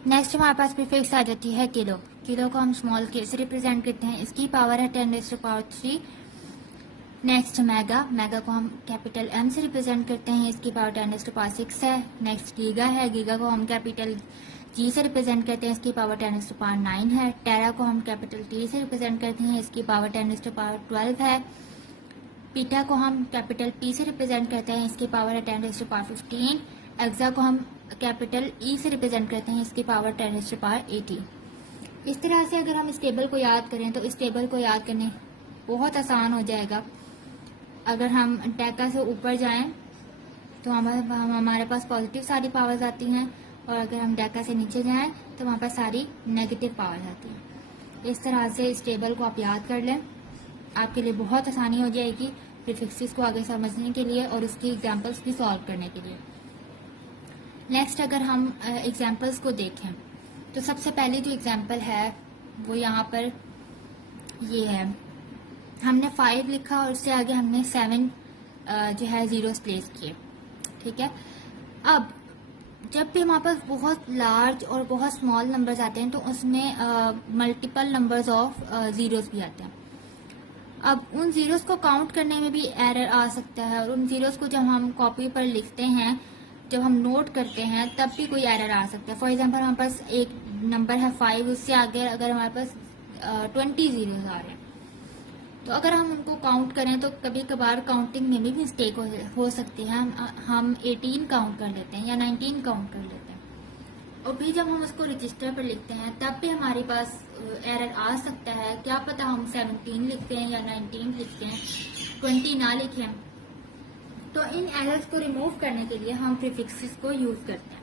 Next हमारे पास prefix आ जाती है किलो। किलो को हम स्मॉल के से रिप्रेजेंट करते हैं, इसकी पावर है 10⁻³ नेक्स्ट मेगा, मेगा को हम कैपिटल एम से रिप्रेजेंट करते हैं, इसकी पावर 10⁻6 है। नेक्स्ट गीगा है, गीगा को हम कैपिटल जी से रिप्रेजेंट करते हैं, इसकी पावर 10⁻9 है। टेरा को हम कैपिटल टी से रिप्रेजेंट करते हैं, इसकी पावर 10⁻12 है। पीटा को हम कैपिटल पी से रिप्रेजेंट करते हैं, इसकी पावर है 10⁻15। एक्सा को हम कैपिटल ई से रिप्रेजेंट करते हैं, इसकी पावर 10⁻80। इस तरह से अगर हम इस टेबल को याद करें तो इस टेबल को याद करने बहुत आसान हो जाएगा। अगर हम डेका से ऊपर जाएं तो हमारे पास पॉजिटिव सारी पावर्स आती हैं, और अगर हम डेका से नीचे जाएं तो वहाँ पर सारी नेगेटिव पावर्स आती हैं। इस तरह से इस टेबल को आप याद कर लें, आपके लिए बहुत आसानी हो जाएगी प्रीफिक्सेस को आगे समझने के लिए और उसकी एग्जांपल्स भी सॉल्व करने के लिए। नेक्स्ट अगर हम एग्जांपल्स को देखें तो सबसे पहली जो एग्जांपल है वो यहाँ पर ये है। हमने 5 लिखा और उससे आगे हमने 7 जो है जीरोस प्लेस किए, ठीक है। अब जब भी हमारे पास बहुत लार्ज और बहुत स्मॉल नंबर्स आते हैं तो उसमें मल्टीपल नंबर्स ऑफ जीरोस भी आते हैं। अब उन जीरोस को काउंट करने में भी एरर आ सकता है, और उन जीरोस को जब हम कॉपी पर लिखते हैं, जब हम नोट करते हैं, तब भी कोई एरर आ सकता है। फॉर एग्जांपल हमारे पास एक नंबर है 5, उससे आगे अगर हमारे पास 20 जीरोस आ रहे हैं तो अगर हम उनको काउंट करें तो कभी कभार काउंटिंग में भी मिस्टेक हो सकती है। हम 18 काउंट कर लेते हैं या 19 काउंट कर लेते हैं, और फिर जब हम उसको रजिस्टर पर लिखते हैं तब भी हमारे पास एरर आ सकता है। क्या पता हम 17 लिखते हैं या 19 लिखते हैं, 20 ना लिखें। तो इन एरर्स को रिमूव करने के लिए हम प्रीफिक्सेस को यूज करते हैं।